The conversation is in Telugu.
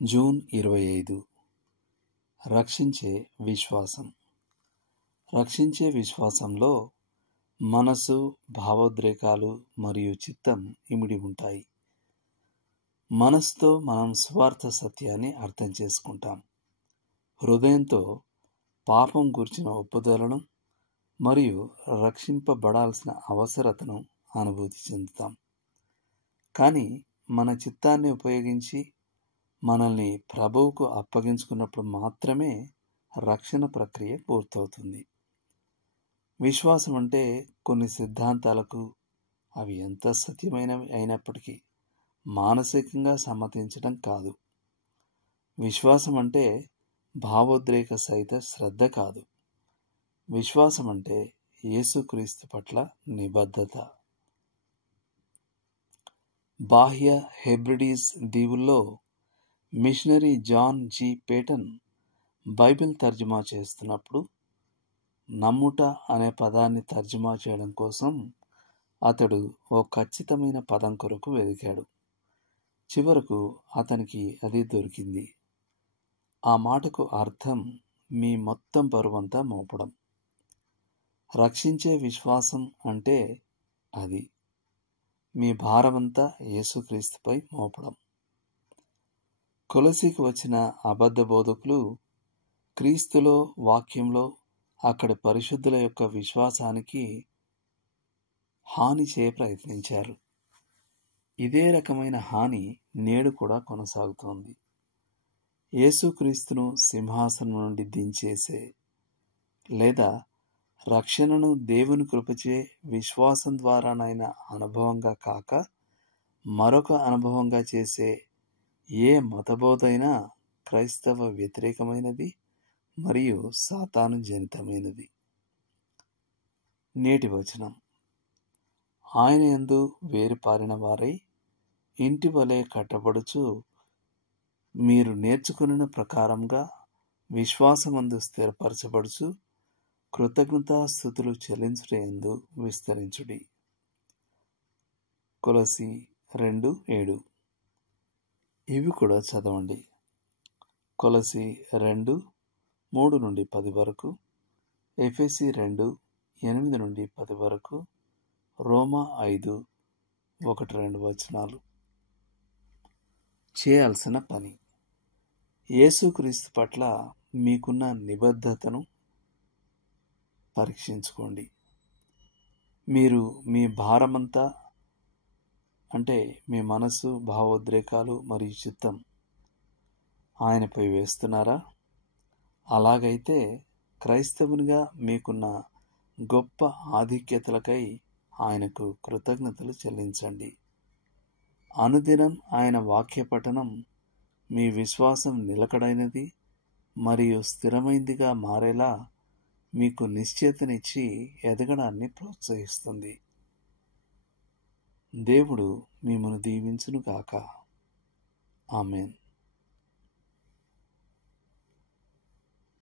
జూన్ 25 రక్షించే విశ్వాసం. రక్షించే విశ్వాసంలో మనసు, భావోద్రేకాలు మరియు చిత్తం ఇమిడి ఉంటాయి. మనసుతో మనం స్వార్థ సత్యాన్ని అర్థం చేసుకుంటాం. హృదయంతో పాపం గురించిన ఒప్పుదలను మరియు రక్షింపబడాల్సిన అవసరతను అనుభూతి చెందుతాం. కానీ మన చిత్తాన్ని ఉపయోగించి మనల్ని ప్రభువుకు అప్పగించుకున్నప్పుడు మాత్రమే రక్షణ ప్రక్రియ పూర్తవుతుంది. విశ్వాసం అంటే కొన్ని సిద్ధాంతాలకు, అవి ఎంత సత్యమైనవి అయినప్పటికీ, మానసికంగా సమ్మతించడం కాదు. విశ్వాసం అంటే భావోద్రేక సహిత శ్రద్ధ కాదు. విశ్వాసం అంటే యేసుక్రీస్తు పట్ల నిబద్ధత. బాహ్య హెబ్రిడీస్ దీవుల్లో missionary John G Paton Bible తర్జుమా చేస్తున్నప్పుడు నమ్ముట అనే పదాన్ని తర్జుమా చేయడం కోసం అతడు ఓ ఖచ్చితమైన పదం కొరకు వెదికాడు. చివరకు అతనికి అది దొరికింది. ఆ మాటకు అర్థం మీ మొత్తం బరువంతా మోపడం. రక్షించే విశ్వాసం అంటే అది. మీ భారమంతా యేసుక్రీస్తుపై మోపడం. కొలసీకి వచ్చిన అబద్ధ బోధకులు క్రీస్తులో, వాక్యంలో, అక్కడి పరిశుద్ధుల యొక్క విశ్వాసానికి హాని చేయ ప్రయత్నించారు. ఇదే రకమైన హాని నేడు కూడా కొనసాగుతోంది. యేసుక్రీస్తును సింహాసనం నుండి దించేసే లేదా రక్షణను దేవుని కృపచే విశ్వాసం ద్వారానైనా అనుభవంగా కాక మరొక అనుభవంగా చేసే ఏ మతబోధైనా క్రైస్తవ వ్యతిరేకమైనది మరియు సాతాను జనితమైనది. నేటి వచనం: ఆయన యందు వేరుపారిన వారై ఇంటి వలె కట్టబడుచు మీరు నేర్చుకున్న ప్రకారంగా విశ్వాసమందు స్థిరపరచబడుచు కృతజ్ఞతాస్తుతులు చెల్లించుటయందు విస్తరించుడి. కొలసీ 2:7. ఇవి కూడా చదవండి. కొలసీ 2:3-10 వరకు, ఎఫెసీ 2:8-10 వరకు, రోమా 5:1-2 వచనాలు. చేయాల్సిన పని: యేసుక్రీస్తు పట్ల మీకున్న నిబద్ధతను పరీక్షించుకోండి. మీరు మీ భారమంతా, అంటే మీ మనసు, భావోద్రేకాలు మరియు చిత్తం ఆయనపై వేస్తున్నారా? అలాగైతే క్రైస్తవునిగా మీకున్న గొప్ప ఆధిక్యతలకై ఆయనకు కృతజ్ఞతలు చెల్లించండి. అనుదినం ఆయన వాక్య పఠనం మీ విశ్వాసం నిలకడైనది మరియు స్థిరమైనదిగా మారేలా మీకు నిశ్చయతనిచ్చి ఎదగడాన్ని ప్రోత్సహిస్తుంది. దేవుడు మిమ్మును దీవించును గాక. ఆమేన్.